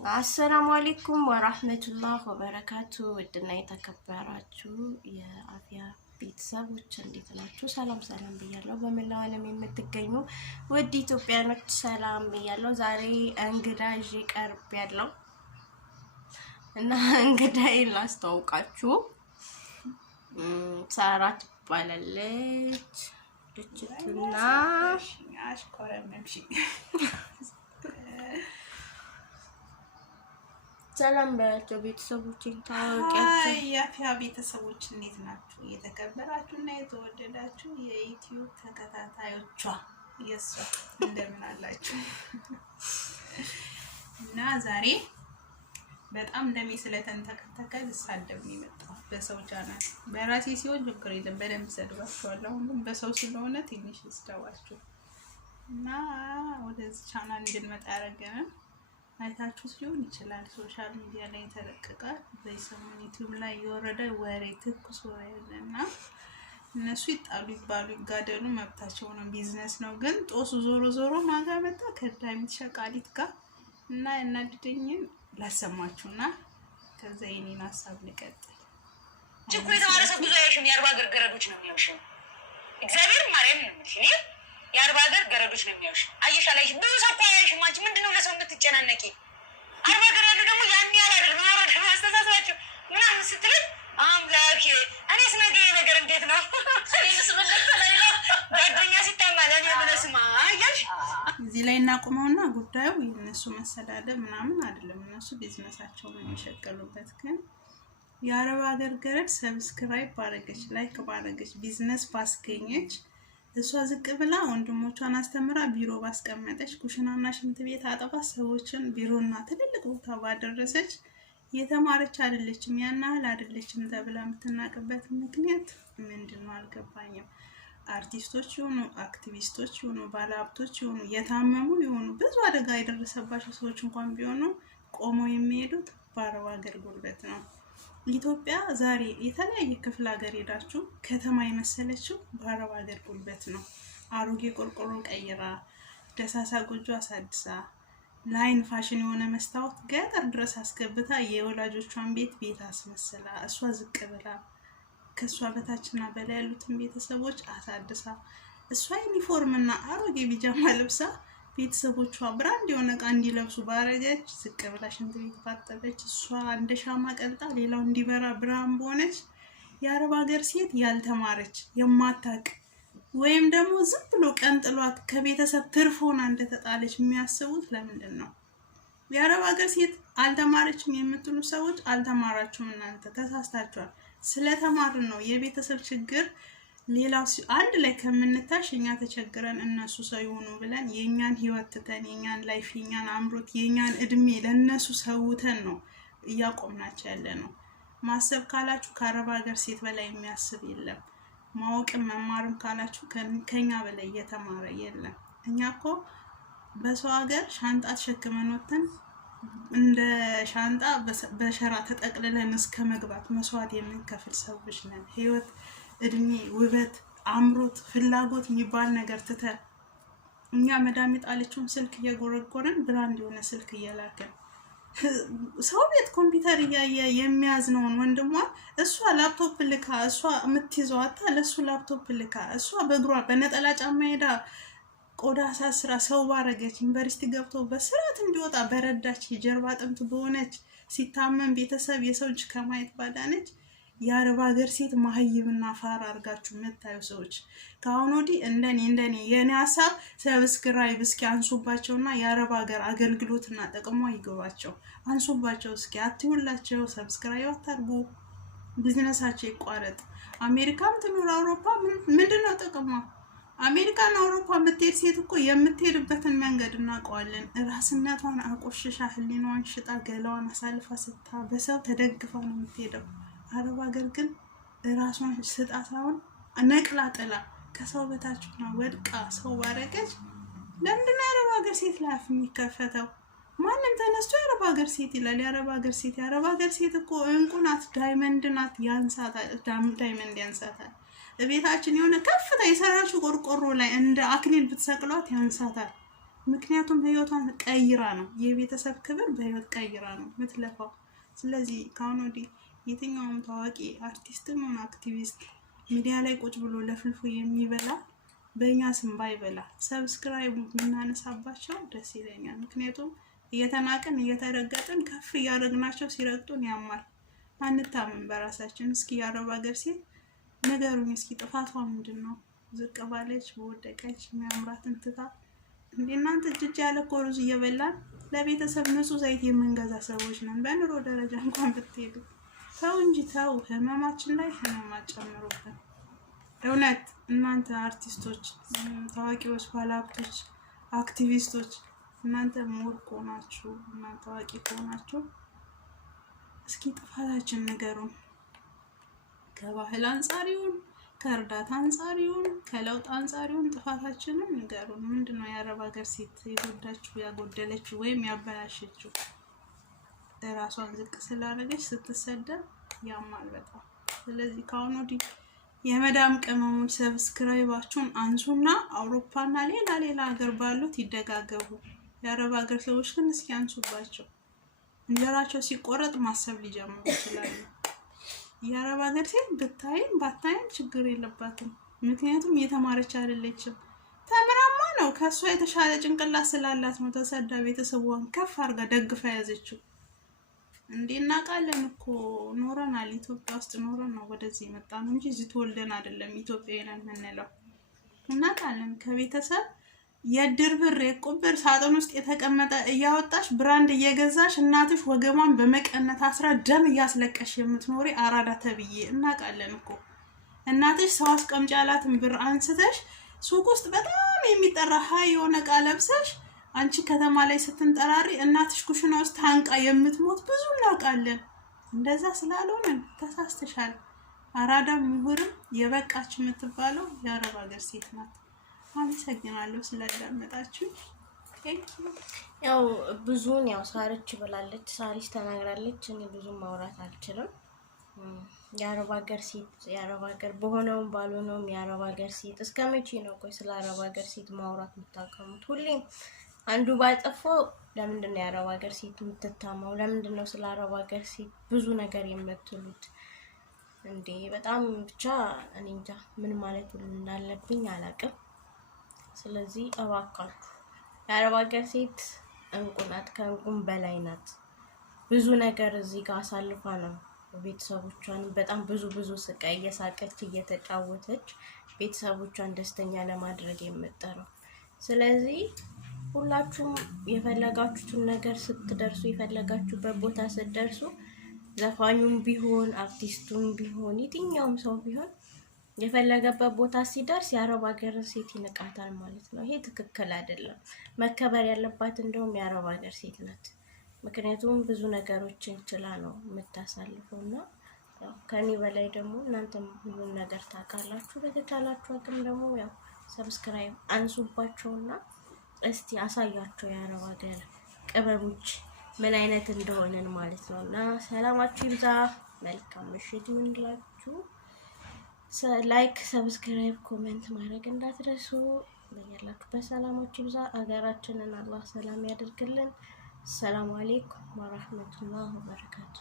አሰላሙ አለይኩም ወራህመቱላህ ወበረካቱ። ውድና የተከበራችሁ የአፍያ ቤተሰቦች እንዴት ናችሁ? ሰላም ብያለሁ። በመላው ዓለም የምትገኙ ውድ ኢትዮጵያኖች ሰላም ብያለሁ። ዛሬ እንግዳ ይዤ ቀርቤያለሁ እና እንግዳዬን ላስተዋውቃችሁ። ሳራ ትባላለች። ልጅቱና ሰላም በያቸው ቤተሰቦችን ታውቂያችሁ። የአፍያ ቤተሰቦች እንዴት ናችሁ? የተከበራችሁና የተወደዳችሁ የዩቲዩብ ተከታታዮቿ የሷ እንደምን አላችሁ? እና ዛሬ በጣም ደሜ ስለተንተከተከ ልሳደብ ነው የመጣሁት በሰው ቻናል። በራሴ ሲሆን ችግር የለም በደንብ ሰድባችኋለሁ። አሁን በሰው ስለሆነ ትንሽ ልስደባችሁ እና ወደዚህ ቻናል እንድንመጣ ያደረገን አይታችሁት ሊሆን ይችላል። ሶሻል ሚዲያ ላይ ተለቀቀ። በሰሞኑ ዩቲዩብ ላይ የወረደ ወሬ ትኩስ ወሬ እና እነሱ ይጣሉ ይባሉ ይጋደሉ መብታቸው ነው፣ ቢዝነስ ነው። ግን ጦሱ ዞሮ ማጋ መጣ ከዳሚት ሸቃሊት ጋር እና እናድደኝን ላሰማችሁና ከዛ የኔን ሀሳብ ልቀጥል። እኮ የተማረ ሰው ብዙ አይሽም። የአርባ ሀገር ገረዶች ነው የሚያውሽው። እግዚአብሔር ማርያም ነው የሚልሽ። እኔ የአርባ ሀገር ገረዶች ነው የሚያውሽ። አየሽ አላየሽ ብዙ ሰው እኮ አያይሽም። አንቺ ምንድነው ለሰው የምትጨናነቂ? አርባ ሀገር ያሉ ደግሞ ያን ያህል አይደለም ማውረድ ማስተሳሰባቸው ምናምን ስትልኝ አምላኬ እኔስ ነገ ነገር እንዴት ነው እኔስ መለከለ ጓደኛ ሲታማ ለኔ ብለስማ አያሽ እዚህ ላይ እናቁመውና ጉዳዩ የነሱ መሰዳደብ ምናምን አይደለም። እነሱ ቢዝነሳቸው ነው የሚሸቀሉበት። ግን የአረብ ሀገር ገረድ ሰብስክራይብ ባረገች ላይክ ባረገች ቢዝነስ ባስገኘች እሷ ዝቅ ብላ ወንድሞቿን አስተምራ ቢሮ ባስቀመጠች ኩሽናና ሽንት ቤት አጠባ ሰዎችን ቢሮና ትልልቅ ቦታ ባደረሰች የተማረች አይደለችም ያን ያህል አይደለችም ተብላ የምትናቅበት ምክንያት ምንድነው አልገባኝም። አርቲስቶች ይሁኑ አክቲቪስቶች ይሁኑ ባለሀብቶች ይሁኑ የታመሙ ይሁኑ ብዙ አደጋ የደረሰባቸው ሰዎች እንኳን ቢሆኑ ቆመው የሚሄዱት በአረብ ሀገር ጉልበት ነው። ኢትዮጵያ ዛሬ የተለያየ ክፍለ ሀገር ሄዳችሁ ከተማ የመሰለችው በአረብ ሀገር ጉልበት ነው። አሮጌ ቆርቆሮ ቀይራ ደሳሳ ጎጆ አሳድሳ ላይን ፋሽን የሆነ መስታወት ገጠር ድረስ አስገብታ የወላጆቿን ቤት አስመስላ እሷ ዝቅ ብላ ከሷ በታችና በላይ ያሉትን ቤተሰቦች አሳድሳ እሷ ዩኒፎርምና አሮጌ ቢጃማ ለብሳ ቤተሰቦቿ ብራንድ የሆነ ዕቃ እንዲለብሱ ባረገች፣ ዝቅ ብላ ሽንት ቤት ባጠበች፣ እሷ እንደ ሻማ ቀልጣ ሌላው እንዲበራ ብርሃን በሆነች የአረብ ሀገር ሴት ያልተማረች የማታቅ ወይም ደግሞ ዝም ብሎ ቀንጥሏት ከቤተሰብ ትርፎና እንደተጣለች የሚያስቡት ለምንድን ነው? የአረብ ሀገር ሴት አልተማረችም የምትሉ ሰዎች አልተማራችሁም፣ እናንተ ተሳስታችኋል። ስለተማርን ነው የቤተሰብ ችግር ሌላው አንድ ላይ ከምንታሽ እኛ ተቸግረን እነሱ ሰው ይሆኑ ብለን የኛን ህይወት ተተን የኛን ላይፍ የኛን አምሮት የኛን እድሜ ለነሱ ሰውተን ነው እያቆምናቸው ያለ ነው። ማሰብ ካላችሁ ከአረብ ሀገር ሴት በላይ የሚያስብ የለም። ማወቅም መማርም ካላችሁ ከኛ በላይ እየተማረ የለም። እኛ እኮ በሰው ሀገር ሻንጣ ተሸክመን ወተን እንደ ሻንጣ በሸራ ተጠቅልለን እስከ መግባት መስዋዕት የምንከፍል ሰዎች ነን። ህይወት እድሜ ውበት አምሮት ፍላጎት የሚባል ነገር ትተን እኛ መዳም የጣለችውን ስልክ እየጎረጎረን ብራንድ የሆነ ስልክ እየላከን ሰው ቤት ኮምፒውተር እያየ የሚያዝነውን ወንድሟ እሷ ላፕቶፕ ልካ እሷ የምትይዘው አታ ለሱ ላፕቶፕ ልካ እሷ በእግሯ በነጠላ ጫማ ሄዳ ቆዳ ሳስራ ሰው ባረገች ዩኒቨርሲቲ ገብቶ በስርዓት እንዲወጣ በረዳች የጀርባ አጥንት በሆነች ሲታመን ቤተሰብ የሰው እጅ ከማየት ባዳነች የአረብ ሀገር ሴት ማህይብና ፋራ አርጋችሁ መታዩ ሰዎች ከአሁን ወዲህ እንደኔ የኔ ሀሳብ ሰብስክራይብ እስኪ አንሱባቸውና የአረብ ሀገር አገልግሎትና ጥቅሟ ይገባቸው። አንሱባቸው እስኪ አትሁላቸው። ሰብስክራይብ አታርጉ፣ ቢዝነሳቸው ይቋረጥ። አሜሪካም ትኑር አውሮፓ ምንድነው ጥቅሟ? አሜሪካና አውሮፓ የምትሄድ ሴት እኮ የምትሄድበትን መንገድ እናውቀዋለን። ራስነቷን አቆሽሻ ህሊናዋን ሽጣ ገላዋን አሳልፋ ስታ በሰው ተደግፋ ነው የምትሄደው። አረብ ሀገር ግን ራሷን ስጣ ሳይሆን ነቅላ ጥላ ከሰው በታች ሆና ወድቃ ሰው ባረገች። ለምንድን ነው የአረብ ሀገር ሴት ላይ አፍ የሚከፈተው? ማንም ተነስቶ የአረብ ሀገር ሴት ይላል። የአረብ ሀገር ሴት እኮ እንቁ ናት፣ ዳይመንድ ናት። ያንሳታል፣ ዳይመንድ ያንሳታል። ቤታችን የሆነ ከፍታ የሰራችው ቆርቆሮ ላይ እንደ አክሊል ብትሰቅሏት ያንሳታል። ምክንያቱም ህይወቷን ቀይራ ነው፣ የቤተሰብ ክብር በህይወት ቀይራ ነው ምትለፋው። ስለዚህ ከአሁን ወዲህ የትኛውም ታዋቂ አርቲስትም ሆነ አክቲቪስት ሚዲያ ላይ ቁጭ ብሎ ለፍልፎ የሚበላ በእኛ ስም ባይበላ ሰብስክራይብ የምናነሳባቸው ደስ ይለኛል። ምክንያቱም እየተናቅን እየተረገጥን ከፍ እያደረግናቸው ሲረግጡን ያማል። አንታምን በራሳችን። እስኪ የአረብ ሀገር ሴት ነገሩን እስኪ ጥፋቷ ምንድን ነው? ዝቅ ባለች በወደቀች የሚያምራትን ትታ እንደ እናንተ እጅ ያለ እኮ ሩዝ እየበላን ለቤተሰብ ንጹህ ዘይት የምንገዛ ሰዎች ነን። በኑሮ ደረጃ እንኳን ብትሄዱ ተው እንጂ ተው፣ ህመማችን ላይ ህመም አጨምሩብን። እውነት እናንተ አርቲስቶች፣ ታዋቂዎች፣ ባለሀብቶች፣ አክቲቪስቶች እናንተ ምሁር ከሆናችሁ እና ታዋቂ ከሆናችሁ እስኪ ጥፋታችን ንገሩን። ከባህል አንጻር ይሁን ከእርዳታ አንጻር ይሁን ከለውጥ አንጻር ይሁን ጥፋታችንን ንገሩን። ምንድነው የአረብ ሀገር ሴት የጎዳችሁ ያጎደለችው ወይም ያበላሸችው? ራሷን ዝቅ ስላደረገች ስትሰደብ ያማል በጣም። ስለዚህ ከአሁን ወዲህ የመዳም ቅመሞች ሰብስክራይባችሁን አንሱና አውሮፓና ሌላ ሀገር ባሉት ይደጋገቡ። የአረብ ሀገር ሰዎች ግን እስኪ አንሱባቸው። እንጀራቸው ሲቆረጥ ማሰብ ሊጀምሩ ይችላሉ። የአረብ ሀገር ሴት ብታይም ባታይም ችግር የለባትም። ምክንያቱም እየተማረች አይደለችም። ተምራማ ነው። ከሷ የተሻለ ጭንቅላት ስላላት ነው ተሰዳ ቤተሰቧን ከፍ አድርጋ ደግፋ ያዘችው። እንዴ እናውቃለን እኮ ኖረናል። ኢትዮጵያ ውስጥ ኖረን ነው ወደዚህ የመጣ ነው እንጂ እዚህ ተወልደን አይደለም ኢትዮጵያዊ ነን የምንለው። እናውቃለን ከቤተሰብ የድር ብር የቁብር ሳጥን ውስጥ የተቀመጠ እያወጣሽ ብራንድ እየገዛሽ እናትሽ ወገቧን በመቀነት አስራ ደም እያስለቀሽ የምትኖሪ አራዳ ተብዬ እናውቃለን እኮ። እናትሽ ሰው አስቀምጪ ያላትን ብር አንስተሽ ሱቅ ውስጥ በጣም የሚጠራ ሀይ የሆነ እቃ ለብሰሽ አንቺ ከተማ ላይ ስትንጠራሪ እናትሽ ኩሽና ውስጥ ታንቃ የምትሞት ብዙ እናውቃለን። እንደዛ ስላልሆነ ተሳስተሻል። አራዳ ምሁርም የበቃች የምትባለው የአረብ ሀገር ሴት ናት። አመሰግናለሁ ስላዳመጣችሁ። ያው ብዙን ያው ሳርች ብላለች፣ ሳሪስ ተናግራለች። እኔ ብዙም ማውራት አልችልም። የአረብ ሀገር ሴት የአረብ ሀገር በሆነውም ባልሆነውም የአረብ ሀገር ሴት እስከ መቼ ነው ቆይ ስለ አረብ ሀገር ሴት ማውራት የምታቀሙት? ሁሌም አንዱ ባጠፋው ለምንድን ነው የአረብ ሀገር ሴት የምትታማው? ለምንድን ነው ስለ አረብ ሀገር ሴት ብዙ ነገር የምትሉት? እንዴ በጣም ብቻ እኔ እንጃ ምን ማለት እንዳለብኝ አላውቅም። ስለዚህ እባካችሁ የአረብ ሀገር ሴት እንቁ ናት፣ ከእንቁም በላይ ናት። ብዙ ነገር እዚህ ጋር አሳልፋ ነው ቤተሰቦቿን በጣም ብዙ ስቃይ እየሳቀች እየተጫወተች ቤተሰቦቿን ደስተኛ ለማድረግ የምትጠራው። ስለዚህ ሁላችሁም የፈለጋችሁትን ነገር ስትደርሱ የፈለጋችሁበት ቦታ ስትደርሱ ዘፋኙም ቢሆን አርቲስቱም ቢሆን የትኛውም ሰው ቢሆን የፈለገበት ቦታ ሲደርስ የአረብ ሀገር ሴት ይንቃታል ማለት ነው። ይሄ ትክክል አይደለም። መከበር ያለባት እንደውም የአረብ ሀገር ሴት ናት። ምክንያቱም ብዙ ነገሮችን ችላ ነው የምታሳልፈው እና ከኔ በላይ ደግሞ እናንተም ሁሉን ነገር ታውቃላችሁ። በተቻላችሁ አቅም ደግሞ ያው ሰብስክራይብ አንሱባቸውና እስቲ አሳያቸው የአረብ ሀገር ቅመሞች ምን አይነት እንደሆነን ማለት ነው። እና ሰላማችሁ ይብዛ። መልካም ምሽት ይሁንላችሁ። ላይክ፣ ሰብስክራይብ፣ ኮሜንት ማድረግ እንዳትረሱ። በያላችሁበት ሰላማችሁ ይብዛ። ሀገራችንን አላህ ሰላም ያደርግልን። ሰላም አለይኩም ወራህመቱላሂ ወበረካቱ።